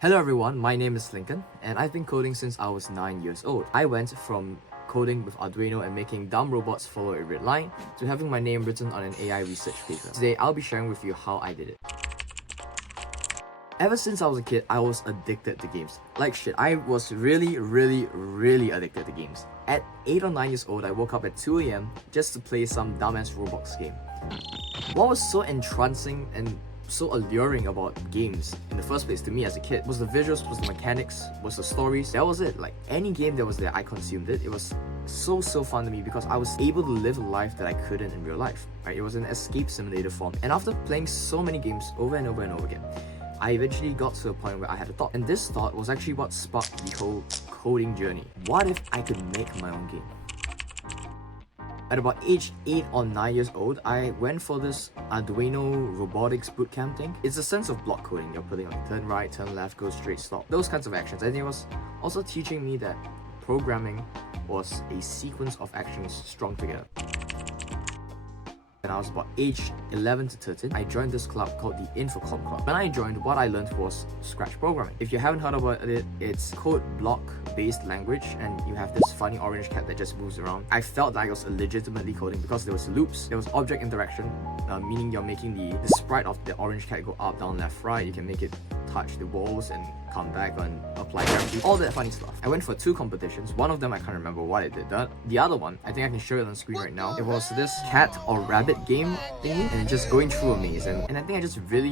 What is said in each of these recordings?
Hello everyone, my name is Lincoln and I've been coding since I was 9 years old. I went from coding with Arduino and making dumb robots follow a red line to having my name written on an AI research paper. Today I'll be sharing with you how I did it. Ever since I was a kid, I was addicted to games. Like shit, I was really addicted to games. At 8 or 9 years old, I woke up at 2 AM just to play some dumbass Roblox game. What was so entrancing and so alluring about games in the first place to me as a kid was the visuals, was the mechanics, was the stories. That was it. Like any game that was there, I consumed it. It was so fun to me because I was able to live a life that I couldn't in real life. Right? It was an escape simulator form. And after playing so many games over and over again, I eventually got to a point where I had a thought. And this thought was actually what sparked the whole coding journey. What if I could make my own game? At about age 8 or 9 years old, I went for this Arduino robotics bootcamp thing. It's a sense of block coding. You're putting like turn right, turn left, go straight, stop. Those kinds of actions. And it was also teaching me that programming was a sequence of actions strung together. When I was about age 11 to 13, I joined this club called the Infocom Club. When I joined, what I learned was Scratch programming. If you haven't heard about it, it's code block based language and you have this funny orange cat that just moves around. I felt like I was legitimately coding because there was loops, there was object interaction, meaning you're making the sprite of the orange cat go up, down, left, right. You can make it touch the walls and come back and apply gravity, all that funny stuff. I went for 2 competitions. One of them I can't remember what I did. The other one, I think I can show it on the screen right now. It was this cat or rabbit game thingy and just going through a maze, and I think I just really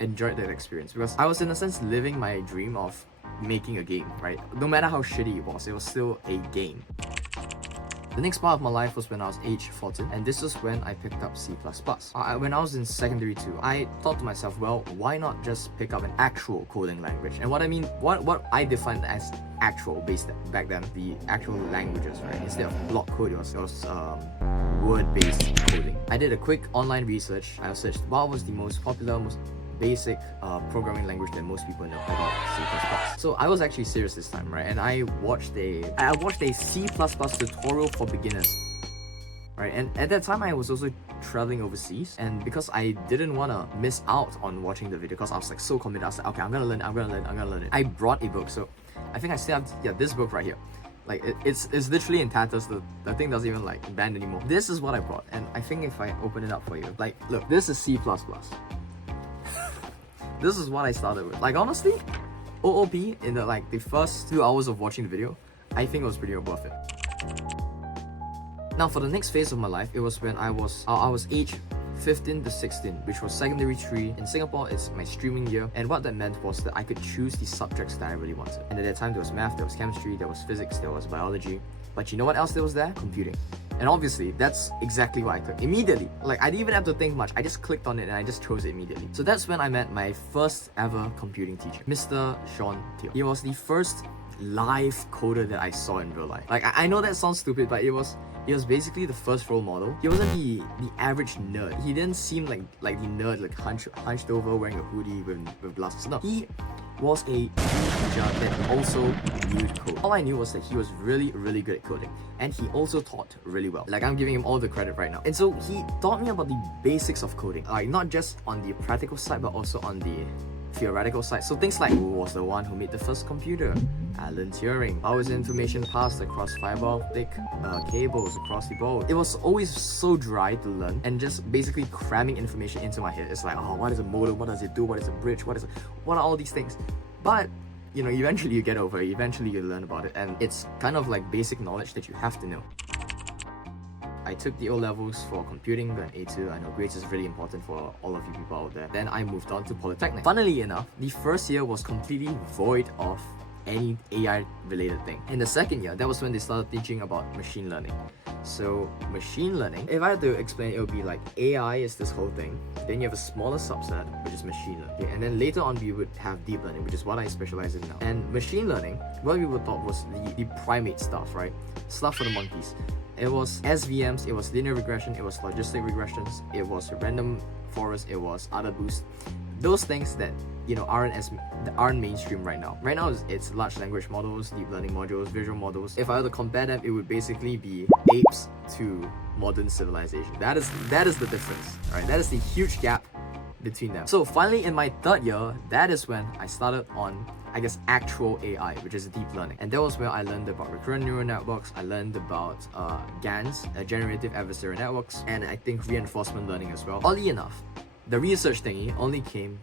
enjoyed that experience because I was in a sense living my dream of making a game, right? No matter how shitty it was still a game. The next part of my life was when I was age 14, and this is when I picked up C++. When I was in secondary 2, I thought to myself, well, why not just pick up an actual coding language? And what I mean, what I defined as actual back then, the actual languages, right? Instead of block code, it was word-based coding. I did a quick online research. I searched what was the most popular, most basic programming language that most people know about C++. So I was actually serious this time, right? And I watched a C++ tutorial for beginners, right? And at that time I was also traveling overseas, and because I didn't want to miss out on watching the video because I was like so committed, I was like, okay, I'm gonna learn it. I brought a book, so I think I still have this book right here. Like it's literally in tatters. The thing doesn't even like bend anymore. This is what I brought, and I think if I open it up for you, like look, this is C++. This is what I started with. Like honestly, OOP in the first 2 hours of watching the video, I think it was pretty worth it. Now for the next phase of my life, it was when I was age 15 to 16, which was secondary 3. In Singapore, it's my streaming year, and what that meant was that I could choose the subjects that I really wanted. And at that time, there was math, there was chemistry, there was physics, there was biology. But you know what else there was there? Computing. And obviously, that's exactly what I clicked. Immediately. Like, I didn't even have to think much. I just clicked on it and I just chose it immediately. So that's when I met my first ever computing teacher, Mr. Sean Teal. He was the first live coder that I saw in real life. Like, I know that sounds stupid, but he was basically the first role model. He wasn't the average nerd. He didn't seem like the nerd, like hunched over, wearing a hoodie with glasses. No, he was a teacher that also knew code. All I knew was that he was really good at coding, and he also taught really well. Like, I'm giving him all the credit right now. And so he taught me about the basics of coding, like not just on the practical side, but also on the theoretical side. So things like who was the one who made the first computer? Alan Turing. How is information passed across fiber optic cables across the board? It was always so dry to learn, and just basically cramming information into my head. It's like, oh, what is a modem? What does it do? What is a bridge? What are all these things? But you know, eventually you get over it. Eventually you learn about it, and it's kind of like basic knowledge that you have to know. I took the O-levels for computing, got an A2. I know grades is really important for all of you people out there. Then I moved on to Polytechnic. Funnily enough, the first year was completely void of any AI related thing. In the second year, that was when they started teaching about machine learning. So machine learning, if I had to explain, it would be like AI is this whole thing, then you have a smaller subset, which is machine learning, okay? And then later on we would have deep learning, which is what I specialize in now. And machine learning, what we would thought was the primate stuff, right? Stuff for the monkeys. It was SVMs, it was linear regression, it was logistic regressions, it was random forest, it was other boost. Those things that, you know, aren't mainstream right now. Right now it's large language models, deep learning modules, visual models. If I were to compare them, it would basically be apes to modern civilization. That is the difference, right? That is the huge gap between them. So finally in my third year, that is when I started on, I guess, actual AI, which is deep learning. And that was where I learned about recurrent neural networks, I learned about GANs, generative adversarial networks, and I think reinforcement learning as well. Oddly enough, the research thingy only came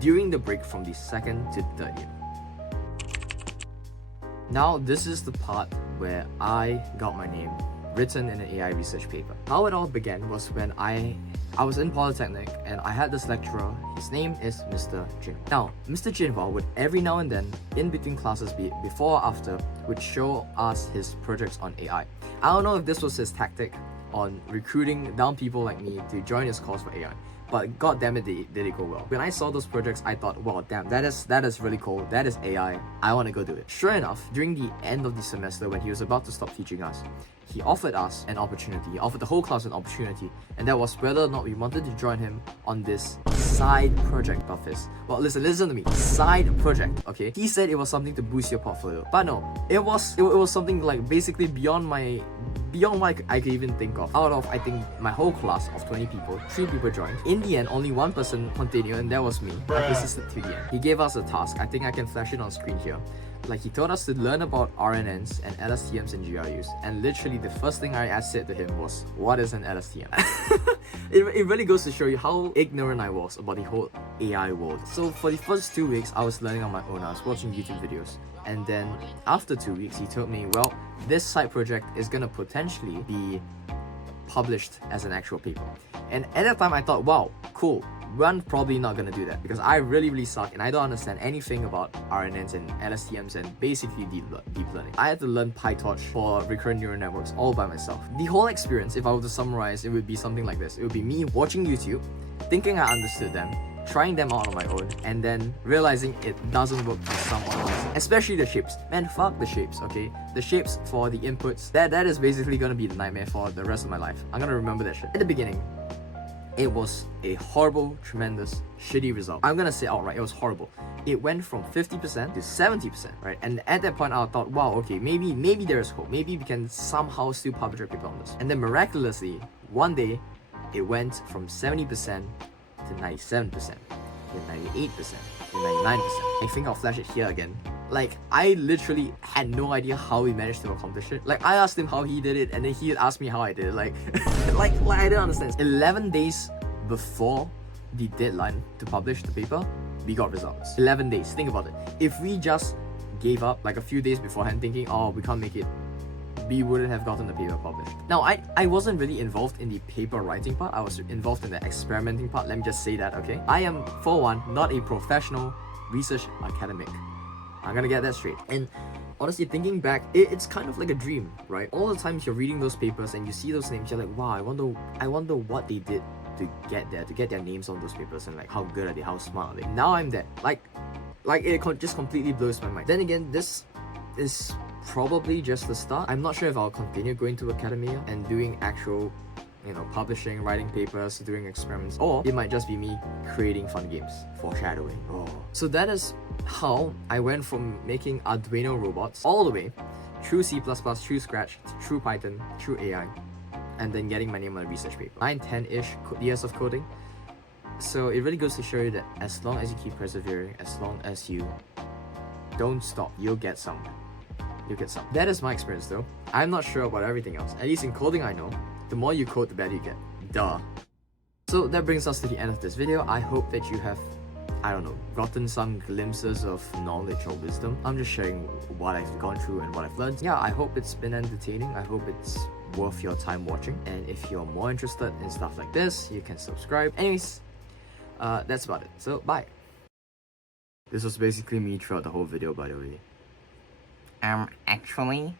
during the break from the second to third year. Now this is the part where I got my name written in an AI research paper. How it all began was when I was in Polytechnic and I had this lecturer. His name is Mr. Jin. Now, Mr. Jinhua would every now and then, in between classes, before or after, would show us his projects on AI. I don't know if this was his tactic on recruiting dumb people like me to join his course for AI, but god damn it, did it go well. When I saw those projects, I thought, wow, damn, that is really cool. That is AI. I want to go do it. Sure enough, during the end of the semester, when he was about to stop teaching us, he offered us an opportunity. He offered the whole class an opportunity, and that was whether or not we wanted to join him on this side project of his. Well, listen to me. Side project, okay? He said it was something to boost your portfolio, but no, it was something like basically beyond what I could even think of. Out of, I think, my whole class of 20 people, 3 people joined. In the end, only 1 person continued, and that was me. I persisted to the end. He gave us a task. I think I can flash it on screen here. Like, he told us to learn about RNNs and LSTMs and GRUs, and literally the first thing I said to him was, what is an LSTM? it really goes to show you how ignorant I was about the whole AI world. So for the first 2 weeks, I was learning on my own. I was watching YouTube videos, and then after 2 weeks, he told me, well, this side project is gonna potentially be published as an actual paper. And at that time, I thought, wow, cool. I'm probably not gonna do that because I really suck and I don't understand anything about RNNs and LSTMs and basically deep learning. I had to learn PyTorch for recurrent neural networks all by myself. The whole experience, if I were to summarize, it would be something like this. It would be me watching YouTube, thinking I understood them, trying them out on my own, and then realizing it doesn't work for some others. Especially the shapes. Man, fuck the shapes, okay? The shapes for the inputs, that is basically gonna be the nightmare for the rest of my life. I'm gonna remember that shit. At the beginning, it was a horrible, tremendous, shitty result. I'm gonna say outright, it was horrible. It went from 50% to 70%, right? And at that point, I thought, wow, okay, maybe there is hope. Maybe we can somehow still publish a paper on this. And then miraculously, one day, it went from 70% to 97%, to 98%, to 99%. I think I'll flash it here again. Like, I literally had no idea how we managed to accomplish it. Like, I asked him how he did it, and then he asked me how I did it. Like, like I didn't understand. 11 days before the deadline to publish the paper, we got results. 11 days, think about it. If we just gave up like a few days beforehand thinking, oh, we can't make it, we wouldn't have gotten the paper published. Now, I wasn't really involved in the paper writing part. I was involved in the experimenting part. Let me just say that, okay? I am, for one, not a professional research academic. I'm gonna get that straight. And honestly, thinking back, it's kind of like a dream, right? All the times you're reading those papers and you see those names, you're like, wow, I wonder what they did to get there, to get their names on those papers, and like how good are they, how smart are they. Now I'm there. Like it just completely blows my mind. Then again, this is probably just the start. I'm not sure if I'll continue going to academia and doing actual, publishing, writing papers, doing experiments, or it might just be me creating fun games. Foreshadowing. Oh. So that is how I went from making Arduino robots all the way through C++, through Scratch, through Python, through AI, and then getting my name on a research paper. 9-10-ish years of coding. So it really goes to show you that as long as you keep persevering, as long as you don't stop, you'll get some. That is my experience though. I'm not sure about everything else. At least in coding, I know the more you code, the better you get. Duh. So that brings us to the end of this video. I hope that you have, gotten some glimpses of knowledge or wisdom. I'm just sharing what I've gone through and what I've learned. Yeah, I hope it's been entertaining. I hope it's worth your time watching. And if you're more interested in stuff like this, you can subscribe. Anyways, that's about it. So, bye. This was basically me throughout the whole video, by the way. Actually,